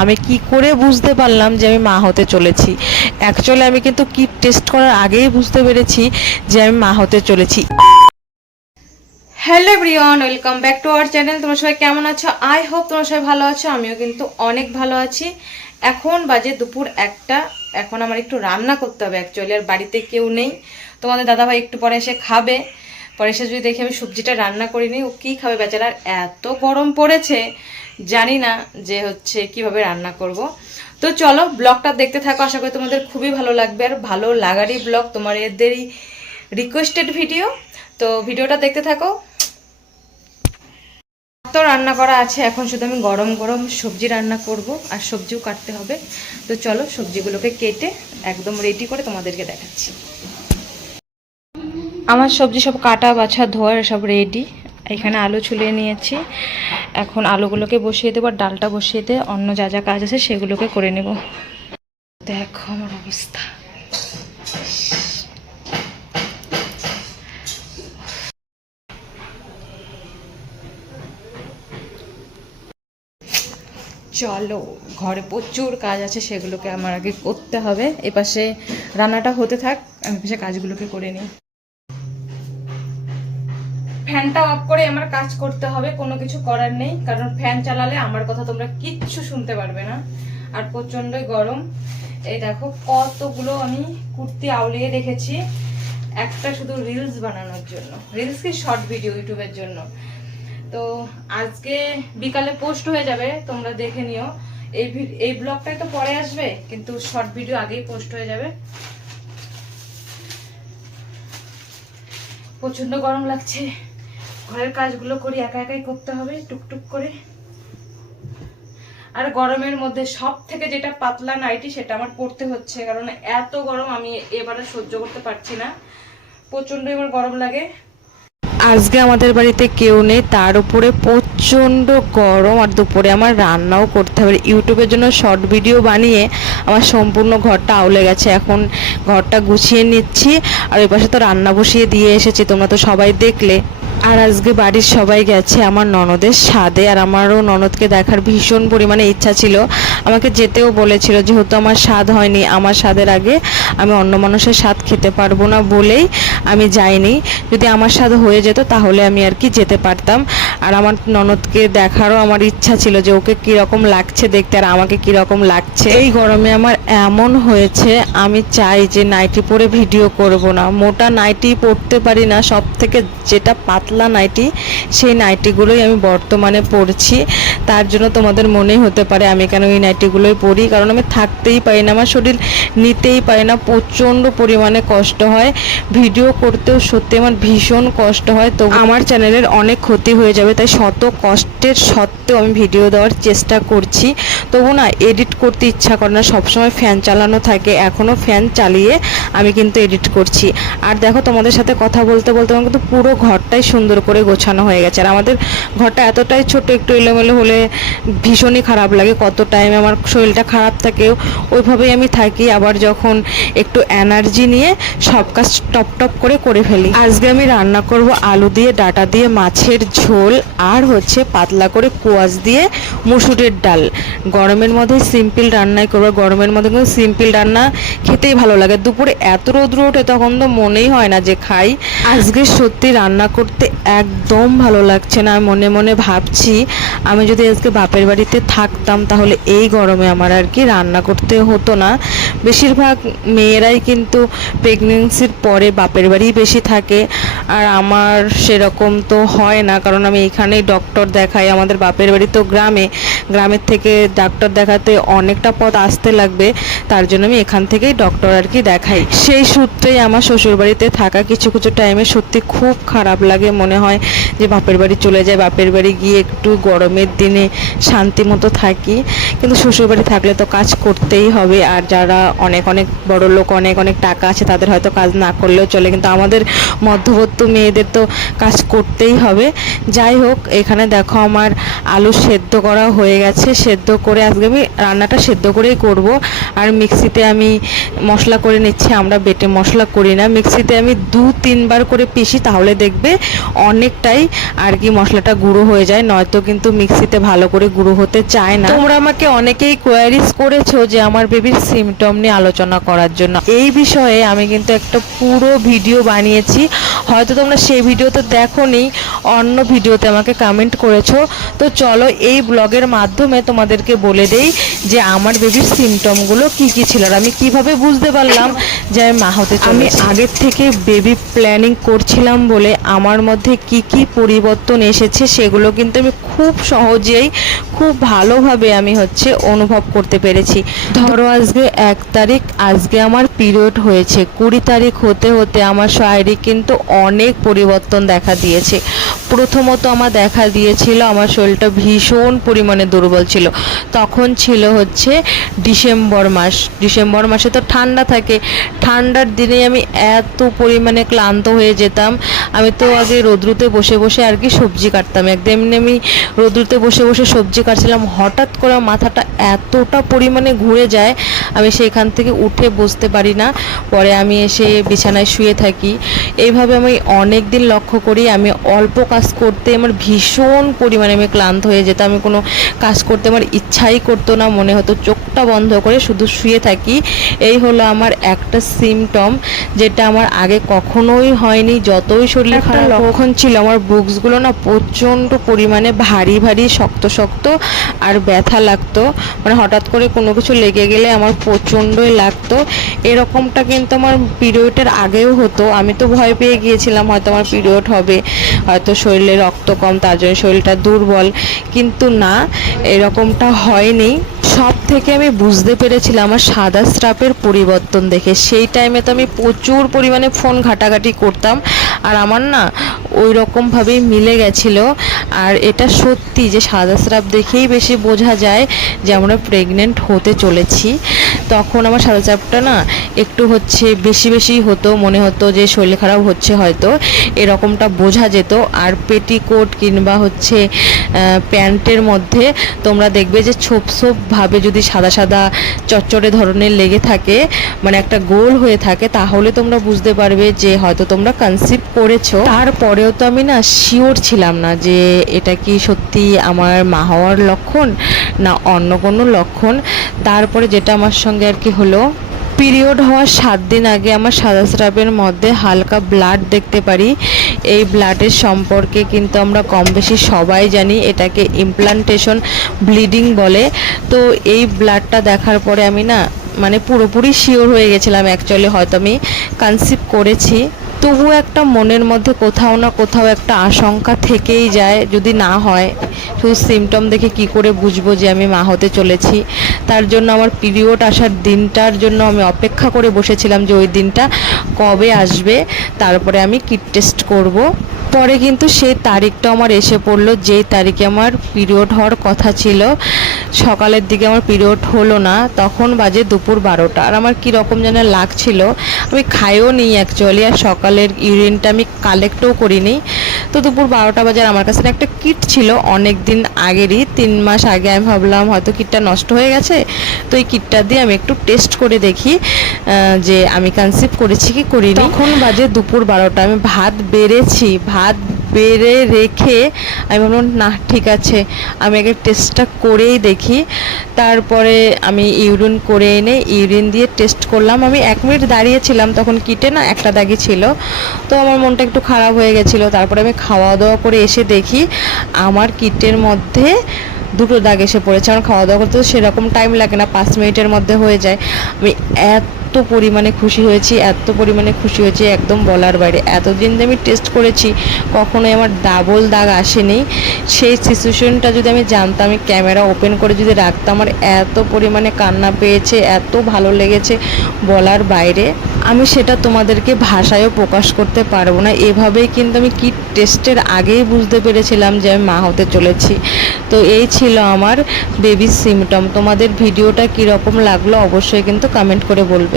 আমি কি করে বুঝতে পারলাম যে আমি মা হতে চলেছি? অ্যাকচুয়ালি আমি কিন্তু কিট টেস্ট করার আগেই বুঝতে পেরেছি যে আমি মা হতে চলেছি। Hello everyone welcome back to our channel তোমরা সবাই কেমন আছো? আই হোপ তোমরা সবাই ভালো আছো, আমিও কিন্তু অনেক ভালো আছি। এখন বাজে দুপুর একটা, এখন আমার একটু রান্না করতে হবে অ্যাকচুয়ালি আর বাড়িতে কেউ নেই। তোমাদের দাদাভাই একটু পরে এসে খাবে। পরে এসে যদি দেখি আমি সবজিটা রান্না করিনি, ও কী খাবে বেচারা? এত গরম পড়েছে। জানি না যে হচ্ছে কীভাবে রান্না করব। তো চলো, ব্লগটা দেখতে থাকো। আশা করি তোমাদের খুবই ভালো লাগবে। আর ভালো লাগারই ব্লগ, তোমার এদেরই রিকোয়েস্টেড ভিডিও তো ভিডিওটা দেখতে থাকো। তো রান্না করা আছে। এখন শুধু আমি গরম গরম সবজি রান্না করব, আর সবজিও কাটতে হবে। তো চলো, সবজিগুলোকে কেটে একদম রেডি করে তোমাদেরকে দেখাচ্ছি। আমার সবজি সব কাটা, বাছা ধোয়ার সব রেডি এখানে আলু ছুলিয়ে নিয়েছি। এখন আলুগুলোকে বসিয়ে দেবো, আর ডালটা বসিয়ে দিয়ে অন্য যা যা কাজ আছে সেগুলোকে করে নেব। দেখো আমার অবস্থা। চলো, ঘরে প্রচুর কাজ আছে, সেগুলোকে আমার আগে করতে হবে। এপাশে রান্নাটা হতে থাক, আমি পাশে কাজগুলোকে করে নিই। ফ্যানটা অফ করে আমার কাজ করতে হবে, কোনো কিছু করার নেই, কারণ ফ্যান চালালে আমার কথা তোমরা কিচ্ছু শুনতে পারবে না। আর প্রচন্ডই গরম। এই দেখো কতগুলো আমি কুর্তি আউলিয়ে রেখেছি একটা শুধু রিলস বানানোর জন্য। রিলস কি শর্ট ভিডিও ইউটিউবের জন্য। তো আজকে বিকালে পোস্ট হয়ে যাবে, তোমরা দেখে নিও। এই এই ব্লগটাই তো পরে আসবে, কিন্তু শর্ট ভিডিও আগেই পোস্ট হয়ে যাবে। প্রচণ্ড গরম লাগছে। ঘরের কাজগুলো করি, একা একাই করতে হবে, টুকটুক করে। আর গরমের মধ্যে সব থেকে যেটা পাতলা নাইটি, সেটা আমার পড়তে হচ্ছে, কারণ এত গরম আমি এবারে সহ্য করতে পারছি না। প্রচণ্ড এবার গরম লাগে। আজকে আমাদের বাড়িতে কেউ নেই, তার উপরে প্রচণ্ড গরম, আর দুপুরে আমার রান্নাও করতে হবে। ইউটিউবের জন্য শর্ট ভিডিও বানিয়ে আমার সম্পূর্ণ ঘরটা আউলে গেছে। এখন ঘরটা গুছিয়ে নিচ্ছি, আর ওই পাশে তো রান্না বসিয়ে দিয়ে এসেছি, তোমরা তো সবাই দেখলে। আর আজকে বাড়ির সবাই গেছে আমার ননদের স্বাদে আর আমারও ননদকে দেখার ভীষণ পরিমাণে ইচ্ছা ছিল। আমাকে যেতেও বলেছিল, যেহেতু আমার স্বাদ হয়নি, আমার স্বাদের আগে আমি অন্য মানুষের স্বাদ খেতে পারব না বলেই আমি যাইনি। যদি আমার স্বাদ হয়ে যেত তাহলে আমি আর কি যেতে পারতাম। আর আমার ননদকে দেখারও আমার ইচ্ছা ছিল যে ওকে কীরকম লাগছে দেখতে, আর আমাকে কীরকম লাগছে। এই গরমে আমার এমন হয়েছে, আমি চাই যে নাইটি পরে ভিডিও করব না। মোটা নাইটি পরতে পারি না সব থেকে যেটা পাতলা নাইটি, সেই নাইটিগুলোই আমি বর্তমানে পরছি। তার জন্য তোমাদের মনে হতে পারে আমি কেন এই নাইটিগুলোই পরি, কারণ আমি থাকতেই পারি না, আমার শরীর নিতেই পারি না, প্রচণ্ড পরিমাণে কষ্ট হয়। ভিডিও করতেও সত্যি আমার ভীষণ কষ্ট হয় তো আমার চ্যানেলের অনেক ক্ষতি হয়ে যাবে, তাই শত কষ্টের সত্ত্বেও আমি ভিডিও দেওয়ার চেষ্টা করছি। তবু না, এডিট করতে ইচ্ছা করে না, সবসময় ফ্যান চালানো থাকে, এখনও ফ্যান চালিয়ে আমি কিন্তু এডিট করছি। আর দেখো তোমাদের সাথে কথা বলতে বলতে আমার কিন্তু পুরো ঘরটাই সুন্দর করে গোছানো হয়ে গেছে। আর আমাদের ঘরটা এতটাই ছোট, একটু এলোমেলো হলে ভীষণই খারাপ লাগে। কত টাইমে আমার শরীরটা খারাপ থাকে, ওইভাবেই আমি থাকি। আবার যখন একটু এনার্জি নিয়ে সব কাজ টপ টপ করে করে ফেলি। আজকে আমি রান্না করব আলু দিয়ে, ডাটা দিয়ে, মাছের ঝোল, আর হচ্ছে পাতলা করে কোয়াশ দিয়ে মুসুরের ডাল। গরমের মধ্যে সিম্পল রান্নাই করব। গরমের মধ্যে কিন্তু সিম্পল রান্না খেতেই ভালো লাগে। দুপুরে এত রোদ্র ওঠে তখন তো মনেই হয় না যে খাই। আজকে সত্যি রান্না করতে একদম ভালো লাগছে না। মনে মনে ভাবছি, আমি যদি আজকে বাপের বাড়িতে থাকতাম, তাহলে এই গরমে আমার আর কি রান্না করতে হতো না। বেশিরভাগ মেয়েরাই কিন্তু প্রেগনেন্সির পরে বাপের বাড়িই বেশি থাকে। আর আমার সেরকম তো হয় না, কারণ আমি এখানেই ডক্টর দেখাই। আমাদের বাপের বাড়ি তো গ্রামে। গ্রামের থেকে ডাক্তার দেখাতে অনেকটা পথ আসতে লাগবে। তার জন্য আমি এখান থেকেই ডক্টর আর কি দেখাই। সেই সূত্রেই আমার শ্বশুরবাড়িতে থাকা কিছু কিছু টাইমে সত্যি খুব খারাপ লাগে। মনে হয় যে বাপের বাড়ি চলে যায়। বাপের বাড়ি গিয়ে একটু গরমের দিনে শান্তি মতো থাকি। কিন্তু শ্বশুরবাড়ি থাকলে তো কাজ করতেই হবে। আর যারা অনেক অনেক বড় লোক, অনেক অনেক টাকা আছে, তাদের হয়তো কাজ না করলেও চলে। কিন্তু আমাদের মধ্যবর্তী মেয়েদের তো কাজ করতেই হবে। যাই হোক, এখানে দেখো আমার আলু সেদ্ধ করা হয়ে গেছে। সেদ্ধ করে আজকে আমি রান্নাটা সেদ্ধ করেই করব। আর মিক্সিতে আমি মশলা করে নিচ্ছি। আমরা বেটে মশলা করি না। মিক্সিতে আমি দু, তিনবার করে পিষি, তাহলে দেখবে অনেকটাই আর কি মশলাটা গুঁড়ো হয়ে যায়। নয়তো কিন্তু মিক্সিতে ভালো করে গুঁড়ো হতে চায় না। তোমরা আমাকে অনেকেই কোয়ারিজ করেছ যে আমার বেবির সিমটম নিয়ে আলোচনা করার জন্য। এই বিষয়ে আমি কিন্তু একটা পুরো ভিডিও বানিয়েছি। হয়তো তোমরা সেই ভিডিওতে দেখোনি অন্য ভিডিওতে আমাকে কমেন্ট করেছ। তো চলো এই ব্লগের মাধ্যমে তোমাদেরকে বলে দেই যে আমার বেবির সিমটমগুলো কি কি ছিল আর আমি কীভাবে বুঝতে পারলাম যে আমি মা হতে আমি আগের থেকে বেবি প্ল্যানিং করছিলাম বলে আমার মধ্যে কি কি পরিবর্তন এসেছে সেগুলো কিন্তু আমি খুব সহজেই, খুব ভালোভাবে আমি হচ্ছে অনুভব করতে পেরেছি। ধরো আজকে এক তারিখ, আজকে আমার পিরিয়ড হয়েছে। কুড়ি তারিখ হতে হতে আমার শারীরিক কিন্তু অনেক পরিবর্তন দেখা দিয়েছে। প্রথমত আমার দেখা দিয়েছিল, আমার শরীরটা ভীষণ পরিমাণে দুর্বল ছিল। তখন ছিল হচ্ছে ডিসেম্বর মাস। ডিসেম্বর মাসে তো ঠান্ডা থাকে। ঠান্ডার দিনে আমি এত পরিমাণে ক্লান্ত হয়ে যেতাম। আমি তো আগে রোদ্রুতে বসে বসে আর কি সবজি কাটতাম। একদিন এমনি আমি রোদ্রুতে বসে বসে সবজি কাটছিলাম। হঠাৎ করে মাথাটা এতটা পরিমাণে ঘুরে যায়, আমি সেখান থেকে উঠে বসতে পারি না। পরে আমি এসে বিছানায় শুয়ে থাকি। এইভাবে আমি অনেক দিন লক্ষ্য করি আমি অল্প কাজ করতে আমার ভীষণ পরিমাণে আমি ক্লান্ত হয়ে যেতাম। আমি কোনো কাজ করতে আমার ইচ্ছাই করতো না মনে হতো চোখটা বন্ধ করে শুধু শুয়ে থাকি। এই হলো আমার একটা সিমটম যেটা আমার আগে কখনোই হয়নি। যতই শরীর খারাপ লক্ষণ ছিল। আমার বুকসগুলো না প্রচণ্ড পরিমাণে ভারী ভারী শক্ত শক্ত আর ব্যথা লাগতো। মানে হঠাৎ করে কোনো কিছু লেগে গেলে আমার প্রচণ্ডই লাগতো। এরকমটা কিন্তু আমার পিরিয়ডের আগেও হতো। আমি তো ভয় পেয়ে গিয়েছিলাম, হয়তো আমার পিরিয়ড হবে, হয়তো শরীরে রক্ত কম, তার জন্য শরীরটা দুর্বল। কিন্তু না, এরকমটা হয়নি। সব থেকে আমি বুঝতে পেরেছিলাম, আমার সাদা স্রাপের পরিবর্তন দেখে। সেই টাইমে তো আমি প্রচুর পরিমাণে ফোন ঘাটাঘাটি করতাম, আর আমার না ওই রকমভাবেই মিলে গেছিল। আর এটা সত্যি যে সাদা স্রাপ দেখেই বেশি বোঝা যায় যে আমরা প্রেগনেন্ট হতে চলেছি। তখন আমার সাদা স্রাপটা না একটু হচ্ছে বেশি বেশি হতো, মনে হতো যে শরীর খারাপ হচ্ছে হয়তো, এরকমটা বোঝা যেত। আর পেটিকোট কিংবা হচ্ছে প্যান্টের মধ্যে তোমরা দেখবে যে ছোপ ছোপ ভাবে যদি সাদা সাদা চচ্চড়ে ধরনের লেগে থাকে মানে একটা গোল হয়ে থাকে, তাহলে তোমরা বুঝতে পারবে যে হয়তো তোমরা কনসিভ করেছ। তারপরেও তো আমি না শিওর ছিলাম না যে এটা কি সত্যি আমার মা হওয়ার লক্ষণ না অন্য কোনো লক্ষণ। তারপরে যেটা আমার সঙ্গে আর কি হলো। পিরিয়ড হওয়ার সাত দিন আগে আমার সাদা স্রাবের মধ্যে হালকা ব্লাড দেখতে পারি। এই ব্লাডের সম্পর্কে কিন্তু আমরা কম বেশি সবাই জানি, এটাকে ইমপ্লান্টেশন ব্লিডিং বলে। তো এই ব্লাডটা দেখার পরে আমি না মানে পুরোপুরি শিওর হয়ে গেছিলাম অ্যাকচুয়ালি হয়তো আমি কনসিভ করেছি। তবু একটা মনের মধ্যে কোথাও না কোথাও একটা আশঙ্কা থেকেই যায়, যদি না হয়। শুধু সিমটম দেখে কি করে বুঝব যে আমি মা হতে চলেছি? তার জন্য আমার পিরিয়ড আসার দিনটার জন্য আমি অপেক্ষা করে বসেছিলাম যে ওই দিনটা কবে আসবে, তারপরে আমি কিট টেস্ট করব। পরে কিন্তু সেই তারিখটা আমার এসে পড়ল, যেই তারিখে আমার পিরিয়ড হওয়ার কথা ছিল। সকালের দিকে আমার পিরিয়ড হলো না, তখন বাজে দুপুর বারোটা। আর আমার কীরকম যেন লাগছিল, আমি খাইও নিই অ্যাকচুয়ালি আর সকালের ইউরিনটা আমি কালেক্টও করিনি। তো দুপুর বারোটা বাজার আমার কাছে একটা কিট ছিল অনেক দিন আগেরই, তিন মাস আগে আমি ভাবলাম হয়তো কিটটা নষ্ট হয়ে গেছে, তো এই কিটটা দিয়ে আমি একটু টেস্ট করে দেখি যে আমি কনসিভ করেছি কি করি তখন বাজে দুপুর বারোটা, আমি ভাত বেড়েছি, ভাত বেড়ে রেখে আমি ভাবলাম না, ঠিক আছে। আমি আগে টেস্টটা করেই দেখি। তারপরে আমি ইউরিন করে এনে ইউরিন দিয়ে টেস্ট করলাম। আমি এক মিনিট দাঁড়িয়েছিলাম, তখন কিটে না একটা দাগি ছিল। তো আমার মনটা একটু খারাপ হয়ে গেছিল। তারপরে আমি খাওয়া দাওয়া করে এসে দেখি, আমার কিটের মধ্যে দুটো দাগ এসে পড়েছে। আমার খাওয়া দাওয়া করতে সেরকম টাইম লাগে না, পাঁচ মিনিটের মধ্যে হয়ে যায়। আমি এত পরিমাণে খুশি হয়েছি, এত পরিমাণে খুশি হয়েছি একদম বলার বাইরে। এতদিন আমি টেস্ট করেছি, কখনোই আমার ডাবল দাগ আসেনি। সেই সিচুয়েশনটা যদি আমি জানতাম, আমি ক্যামেরা ওপেন করে যদি রাখতাম, আমার এত পরিমাণে কান্না পেয়েছে, এত ভালো লেগেছে বলার বাইরে, আমি সেটা তোমাদেরকে ভাষায়ও প্রকাশ করতে পারব না। এভাবেই কিন্তু আমি কি টেস্টের আগেই বুঝতে পেরেছিলাম যে আমি মা হতে চলেছি। তো এই ছিল আমার বেবি সিমটম তোমাদের ভিডিওটা কীরকম লাগল অবশ্যই কিন্তু কমেন্ট করে বলবে।